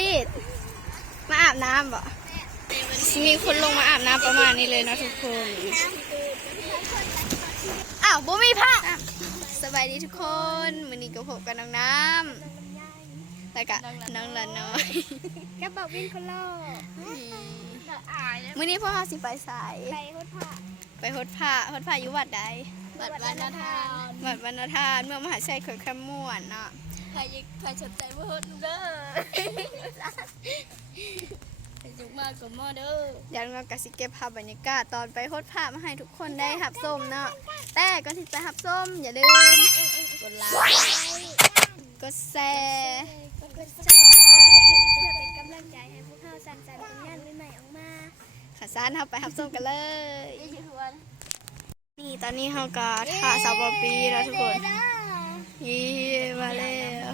รีดมาอาบน้ำบ่มีคนลงมาอาบน้ำประมาณนี้เลยนะทุกคนอ้าวบ่มีผ้าสบายดีทุกคนมื้อนี้ก็พบกับน้องน้ำแล้วก็น้องละน้อยกระบอกวินคนโลมื้อนี้พวกเราสิไปสาย ไปฮดผ้าไปฮดผ้าอยู่วัดใดวัดวรรณทานวัดวรรณทานเมืองมหาชัยเขตขมวนเนาะใครสนใจว่าฮดเด้อจุกมากกับหม้อเด้อเดี๋ยวเราก็สิเก็บภาพบรรยากาศตอนไปฮดผ้ามาให้ทุกคนได้หับส้มเนาะแต่ก่อนที่จะหับส้มอย่าลืมกดไลค์กดแชร์กดซับสไครต์เพื่อเป็นกำลังใจให้พวกเราสร้างสรรค์ผลงานใหม่ๆออกมาขาซานเข้าไปหับส้มกันเลยนี่ตอนนี้เขาก็ถ่าสาวปีแล้วทุกคนยี่มาแล้ว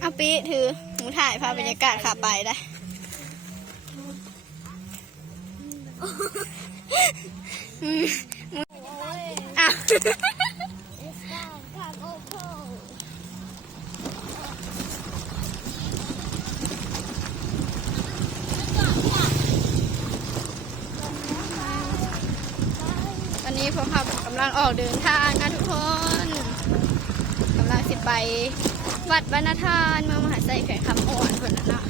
เอาปีถือหมูถ่ายภาพบรรยากาศขาไปได้อ่ะตอนนี้พวกเรากำลังออกเดินทางนะทุกคนกำลังสิไปวัดวรรณทานเมืองมหาชัยแขวงคำอ่อนคนนั้นเนาะ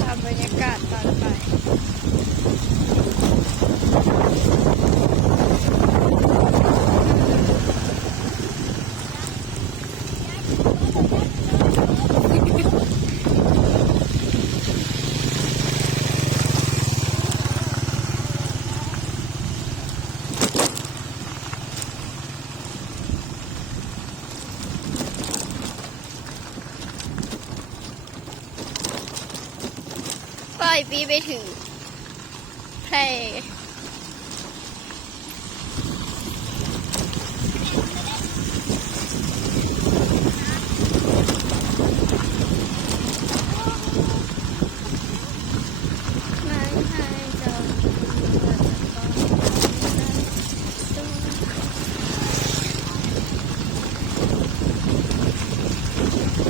ภาพบรรยากาศตอนไปปล่อยปีไปถึงแพร่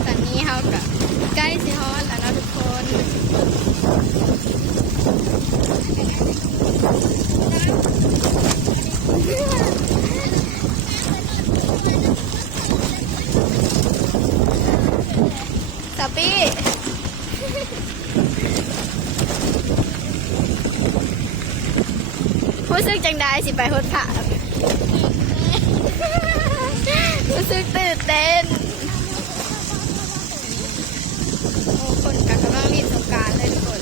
ตอนนี้เขากับใกล้สิฮอดแล้วนะทุกคนสปีรู้สึกจังได้สิไปฮดผ้ารู้สึกตื่นเต้นโอ้คนกำลังรีดสงกรานต์เลยทุกคน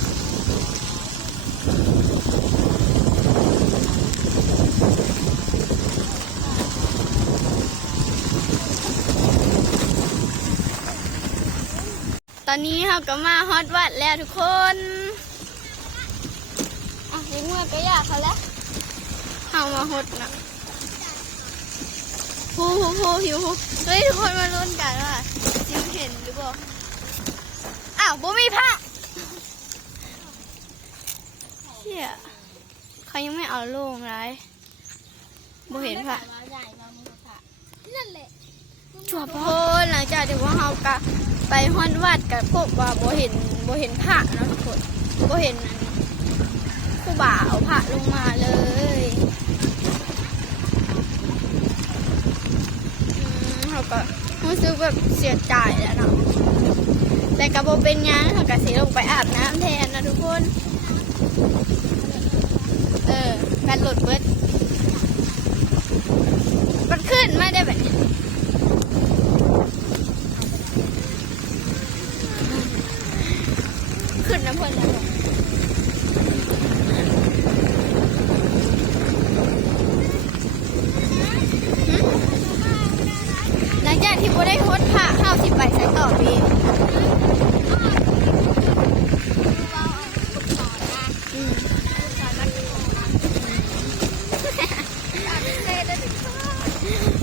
ตอนนี้เราก็มาฮอตวัดแล้วทุกคนอ่ะเลี้ยงวัวก็อยากเขาแล้วเอามาฮอตนะฮูหิวเฮ้ยทุกคนมาลุ้นกันว่าจิ๋วเห็นหรือเปล่าอ้าวบ่มีผ้าเชี่ยเขายังไม่เอาลงเลยบ่เห็นผ้านั่นแหละชั่วโพนหลังจากที่ว่าเราก็ไปฮอดวัดกับพวกว่าบ่เห็นผ้าเนาะทุกคนบ่เห็นผู้บ่าวเอาผ้าลงมาเลยเขาก็รู้สึกแบบเสียใจแล้วเนาะแต่กระโบเป็นยังเขาก็สีลงไปอาบน้ำแทนนะทุกคนแบตหลุดเบิดมันขึ้นมาได้แบบนี้ขึ้นน้ำพ่นแล้วหลังจากที่โบได้ฮดผ้าข้าวสิไปใส่ต่อพี่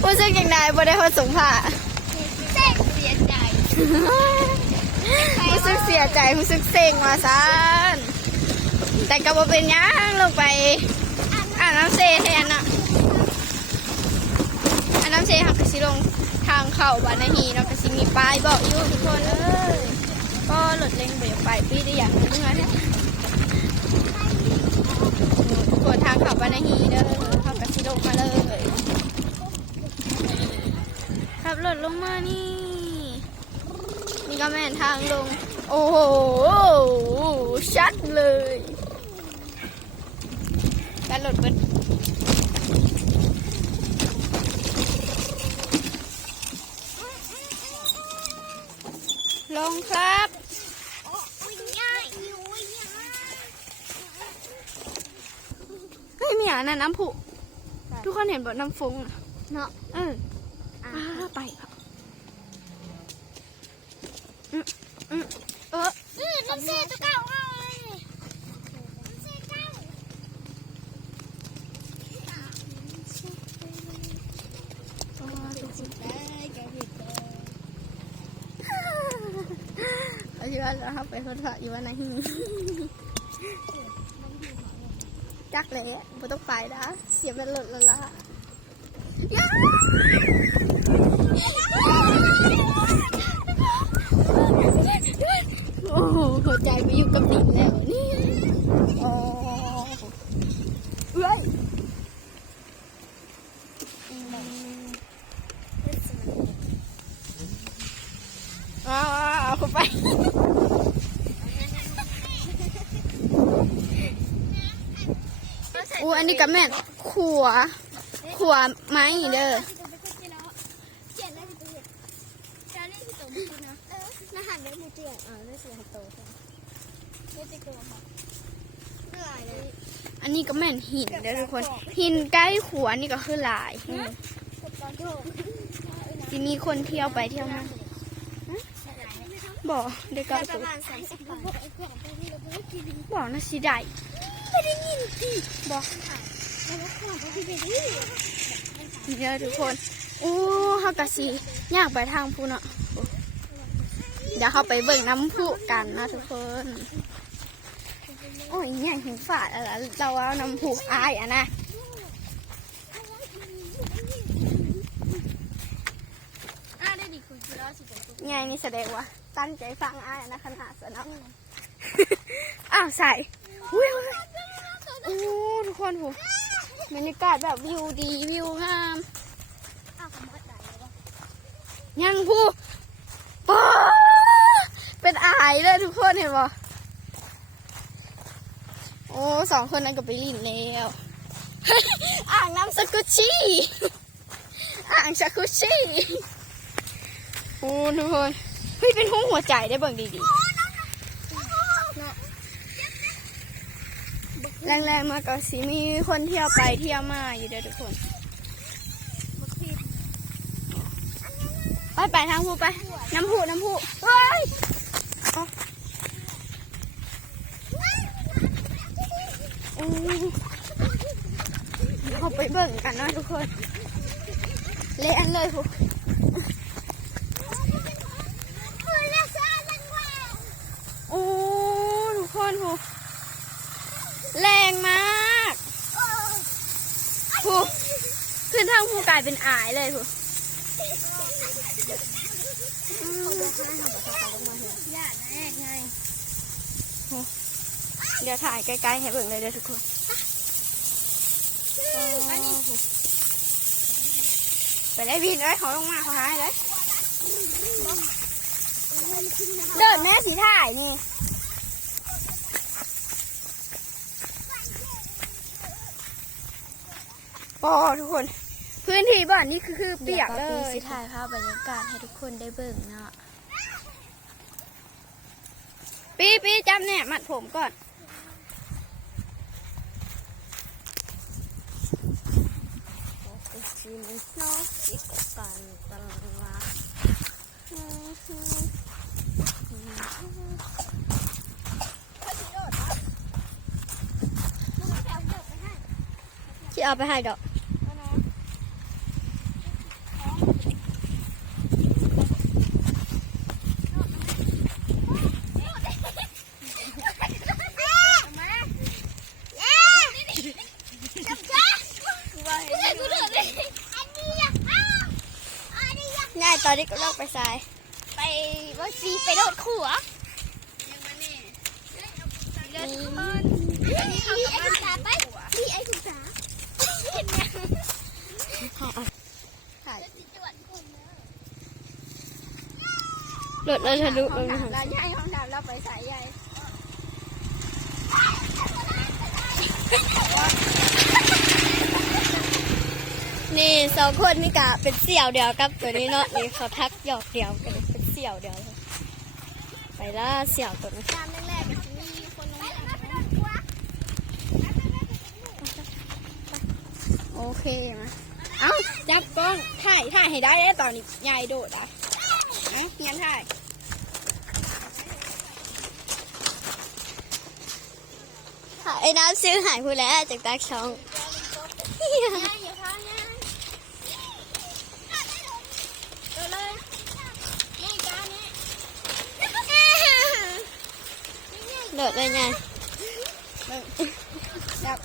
รู้สึกยังไงโบได้ฮดสงผ้าเสียใจ รู้สึกเสียใจรู้สึกเซ็งมาซาน แต่ก็บ่เป็นหยังลงไปอ่านน้ำเซแทนน่ะอ่านน้ำเซหักกระสิลงทางเข้าบ้านนาฮีเนาะกระสิมีป้ายบอกอยู่ทุกคนเอ้ยก็รถเล็งไปไปปีได้อย่างนึงเนี่ยกดทางเข้าบ้านนาฮีเด้อเขากระสิลงมาเลยขับรถลงมานี่นี่ก็แม่นทางลงโอ้โหชัดเลยการรถเปิดลงครับไม่มีอ่ะนะน้ำผุทุกคนเห็นบ่น้ำฟงเนาะไปครับน้ำเสียตัวเก่าเลยน้ำเสียเก่าเอาชีวิตเราไปทดสอบอยู่วันไหนจักเลยไม่ต้องไปนะเสียบแล้วหลุดแล้วล่ะโอ้โหหัวใจไปอยู่กับดินแล้วนี่โอ้เอ้ยเอาเข้าไปอันนี้กับแม่ขวไม้เด้ออันนี้ก็แม่นหินเด้อทุกคนหินใกล้ขวนี่ก็คือหลายที่มีคนเที่ยวไปเที่ยวมาบอกเด็กก็บอกนะสิได้ไม่ได้ยินสิบอกเยอะทุกคนเฮากะสิอยากไปทางพูเนาะเดี๋ยวเขาไปเบิ่งน้ำพุกันนะทุกคนโอ้ยเนี่ยหิวฝาดอะไรเราเอาน้ำพุอายอ่ะนะไงนี่แสดงว่าตั้งใจฟังอายนะขนาดสนองอ้าวใส่ทุกคนหูบรรยากาศแบบวิวดีวิวงามยังผู้เป็นอายเลยทุกคนเห็นบ่โอ้สองคนนั้นก็ไปลินแล้วอ่างน้ำสกุชชี่อ่างสกุชชี่โอ้ทุกคนเฮ้ยเป็นห้องหัวใจได้เบิ่งดีๆแรงๆมาก็สิมีคนเที่ยวไปเที่ยวมาอยู่เด้อทุกคนไปทางผู้ไปน้ำผู้เฮ้ยเขาไปเบิ่งกันนะทุกคนเล่นเลยผู้โอ้ทุกคนผู้แรงมากผู้ขึ้นทางผู้กลายเป็นอายเลยผู้เดี๋ยวถ่ายใกล้ๆให้เบิ่งเลยเด้อทุกคนไปได้บินเลยขอลงมาขอหายเลยเดินแม่สีถ่ายนี่โอ้ทุกคนพื้นที่บ้านนี่คือเปียกเลยสีถ่ายภาพบรรยากาศให้ทุกคนได้เบิ่งเนาะปีจำเนี่ยมัดผมก่อนน้องอีกกันตลอดว่าที่เอาไปให้ดอก อนนี้ก็ลอกไปทราย ไปว่าซีไปโดดขัวพี่ไอ้ศึกษาไปพี่ไอ้ศึกษาเห็นยัง ถ่าย จวดคนเนอะ หลุดเลยทะลุลง เราใหญ่ห้องน้ำเราไปใส่ใหญ่ นี่สองคนนี่กะเป็นเสี่ยวเดียวกับตัวนี้เนาะนี่เขาทักหยอกเดียวกันเป็นเสี่ยวเดียวเลยไปล่าเสี่ยวตัวนี้ ตามแรกๆก็จะมีคนลงมาไปโดดขัว โอเคมาเอ้าจับกล้องถ่ายให้ได้ได้ตอนนี้ยายโดดอ่ะเฮียนถ่ายไอ้น้ำซื้อหายพูดแล้วจากตาช่อง อย่าเข้านะโดดเลยนี่การนี้ โดดเลยไง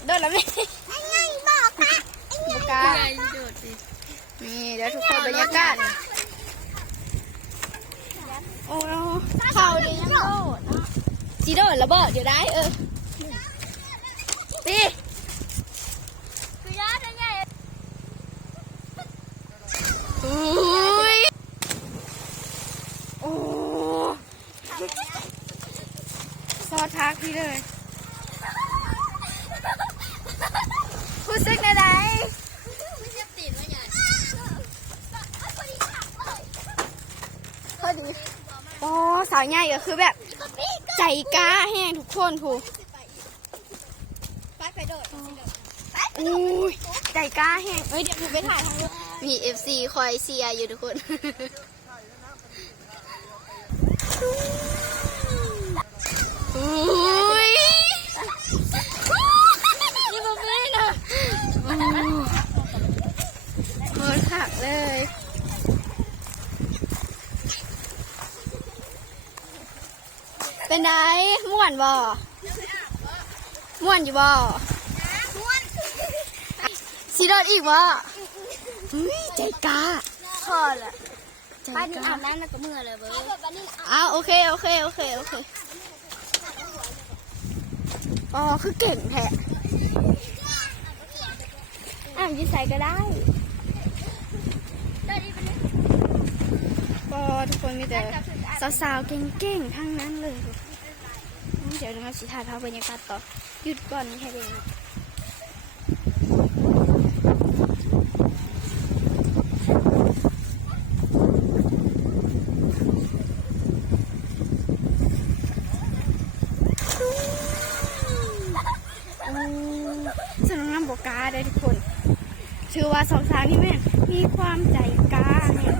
โดดแล้วไหม ไอ้ไงบอกค่ะ บุกานี่เดี๋ยวทุกคนบรรยากาศโอ้เข่าเดี๋ยวยังโดดเนาะจีโดดแล้วบอกเดี๋ยวได้ปี คือยอดยังไง อุ้ยโอ้ซอสทักพี่เลยพูดซึกในไหน ไม่ใช่ตีนว่าใหญ่ พอดีโอ้สาวใหญ่ก็คือแบบใจกล้าแห้งทุกคนถูก ไปโดด อุ้ยใจกล้าแห้งเอ้ยเดี๋ยวถูกไปถ่ายทางนู้นมี FC คอยเชียร์อยู่ทุกคนอุ้ยนี่บอกไม่นะโหดขักเลยเป็นไงม่วนบ่ม่วนอยู่บ่สีดอดอีกบ่ใจกล้า พอละ ใจ ป้านี่ กล้า อาบน้ำแล้วก็มือเลยเบ้อ อ้าวโอเคอ๋อคือเก่งแท้ยืดใส่ก็ได้ก็ทุกคนมีแต่สาวๆเก่งๆทั้งนั้นเลยเดี๋ยวเราสิถ่ายภาพบรรยากาศต่อหยุดก่อนแค่เดียวสนุกน้ำโบกาได้ทุกคนชื่อว่าสองสาวนี่แม่มีความใจกล้าเนี่ย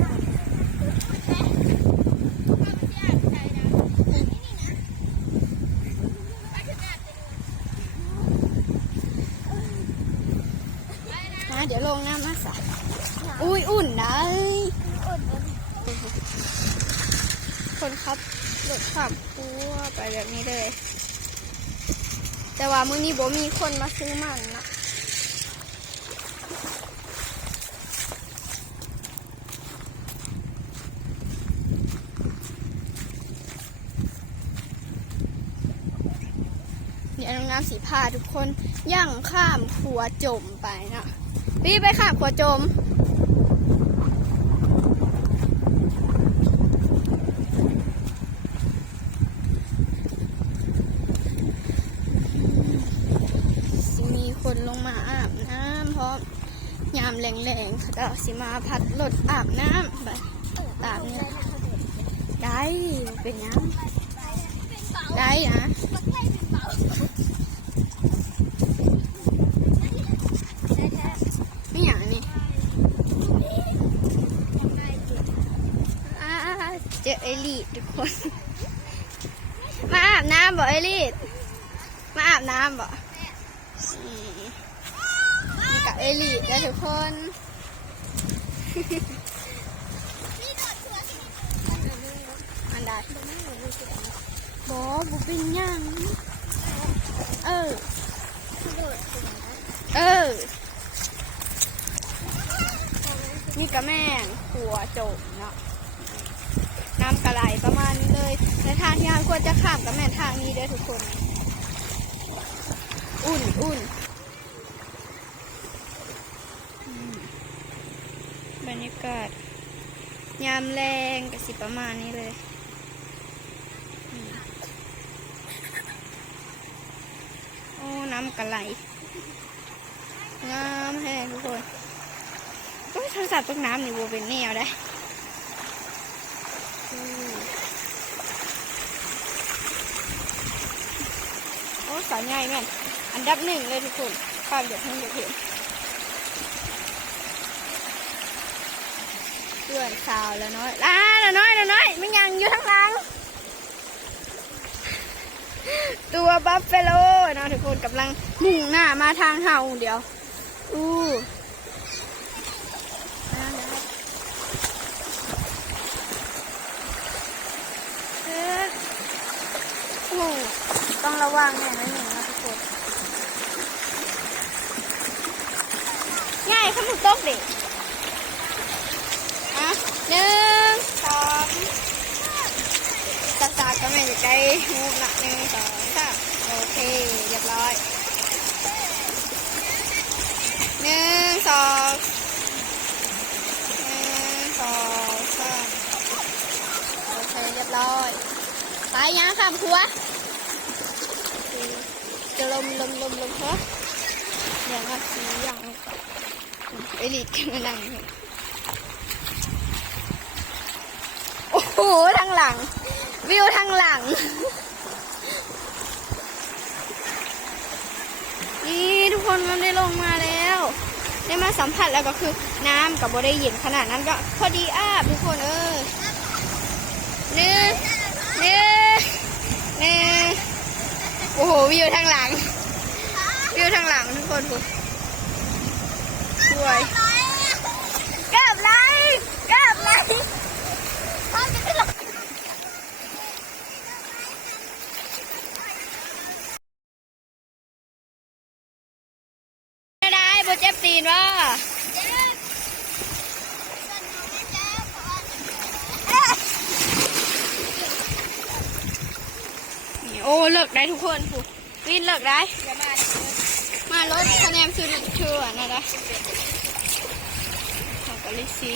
เดี๋ยวลงน้ำมาใส่อุ้ยอุ่นนะคนขับรถขับคั่วไปแบบนี้เลย แต่ว่ามื้อนี้บ่มีคนมาซื้อมันนะเดี๋ยวน้ำสีพาทุกคนย่างข้ามขัวจมไปนะพี่ไปข้ามขัวจมมีคนลงมาอาบน้ำเพราะยามแรงๆเขาก็สิมาพัดรถอาบน้ำไปตามเนี่ยได้เป็นยังได้นะไม่อย่างนี้เจอเอลิททุกคนมาอาบน้ำบ่เอลิทมาอาบน้ำบ่กับเอลิทแล้วทุกคนอันใดบุเป็นยังนี่กระแม่นขัวโจมเนาะ น้ำกระไหลประมาณนี้เลยในทางที่เราควรจะข้ามกับแม่นทางนี้เด้อทุกคน อุ่นบรรยากาศยามแรงก็สิประมาณนี้เลยโอ้น้ำกระไหลงามแห้งทุกคนก็โทรศัพท์ตกน้ำนี่วัวเป็นแนวได้โอ้สาวใหญ่แม่นอันดับหนึ่งเลยทุกคนความอยากเห็นเพื่อนสาวแล้วน้อยแล้วน้อยไม่ยังอยู่ทั้งหลังตัวบัฟเฟโลนะทุกคนกำลังมุ่งหน้ามาทางเฮาเดี๋ยวต้องระวังหน่อยนะหนึ่งนะทุกคนง่ายขมุกตกเด็กอ่ะ1 2ตาก็ไม่จะใกล้งูหนัก1 2 3โอเคเรียบร้อย1 2 1 2 3โอเคเรียบร้อยไปยังข้ามครัวจะลมเหรออย่างว่าสีอย่างไอหลีดกันมานั่งโอ้โหทางหลังวิวทางหลังนี่ทุกคนมันได้ลงมาแล้วได้มาสัมผัสแล้วก็คือน้ำกับโบได้เย็นขนาดนั้นก็พอดีอาบทุกคนหนึ่งโอ้โหวิวทางหลังทุกคนสวยกลับไรไม่ได้โบเจ็บตีนว่าโอ้เลิกได้ทุกคนวินเลิกได้มารถคะแนนซื้อเชื่อนะจ๊ะขอกลิซี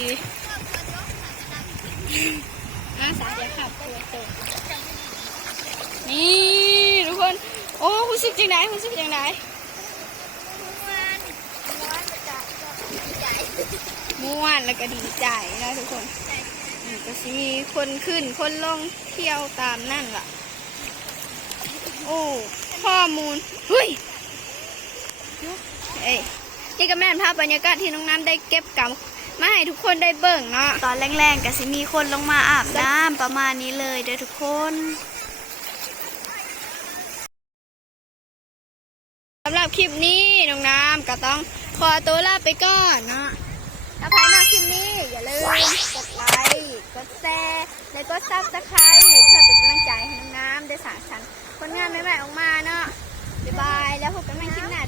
สายเดียวขับตัวโตนี่ทุกคนโอ้รู้สึกจังไหนม่วนแล้วก็ดีใจนะทุกคนก็จะมีคนขึ้นคนลงเที่ยวตามนั่นล่ะโอ้ข้อมูลเฮ้ยนี่ก็แม่นภาพบรรยากาศที่น้องน้ำได้เก็บกำมาให้ทุกคนได้เบิ่งเนาะตอนแรงๆก็สิมีคนลงมาอาบน้ำประมาณนี้เลยเด้อทุกคนสำหรับคลิปนี้น้องน้ำก็ต้องขอตัวลาไปก่อนเนาะถ้าใครมาคลิปนี้อย่าลืมกดไลค์กดแชร์และก็ซับสไครต์เพื่อเป็นกำลังใจให้น้องน้ำได้สร้างสรรค์ผลงานใหม่ๆออกมาเนาะบ๊ายบายแล้วพบกันใหม่คลิปหน้า